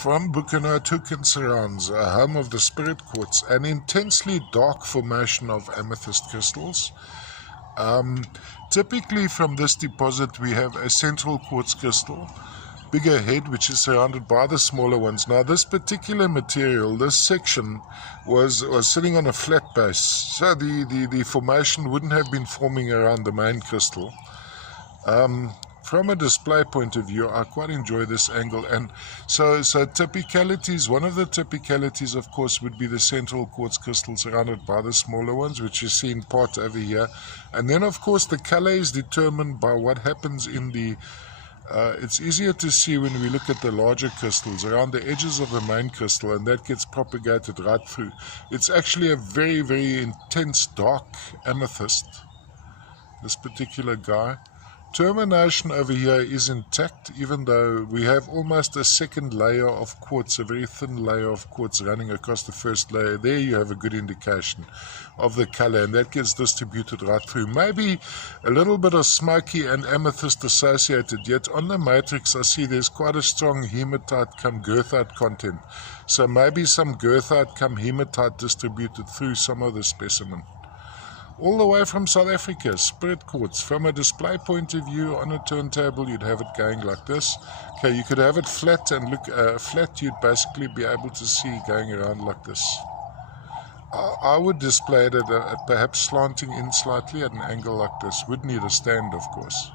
From Buchanut Hook and Surrounds, a home of the spirit quartz, an intensely dark formation of amethyst crystals. Typically from this deposit we have a central quartz crystal, bigger head, which is surrounded by the smaller ones. Now this particular material, this section was sitting on a flat base, so the formation wouldn't have been forming around the main crystal. From a display point of view, I quite enjoy this angle, and so typicalities, one of the typicalities of course would be the central quartz crystal surrounded by the smaller ones, which you see in part over here. And then of course the color is determined by what happens in the it's easier to see when we look at the larger crystals around the edges of the main crystal, and that gets propagated right through. It's actually a very, very intense dark amethyst, this particular guy. Termination over here is intact, even though we have almost a second layer of quartz, a very thin layer of quartz running across the first layer. There you have a good indication of the color, and that gets distributed right through. Maybe a little bit of smoky and amethyst associated, yet on the matrix I see there's quite a strong hematite come goethite content. So maybe some goethite come hematite distributed through some of the specimen. All the way from South Africa, spirit quartz. From a display point of view, on a turntable, you'd have it going like this. Okay, you could have it flat, and look flat, you'd basically be able to see going around like this. I would display it at perhaps slanting in slightly at an angle like this. Would need a stand, of course.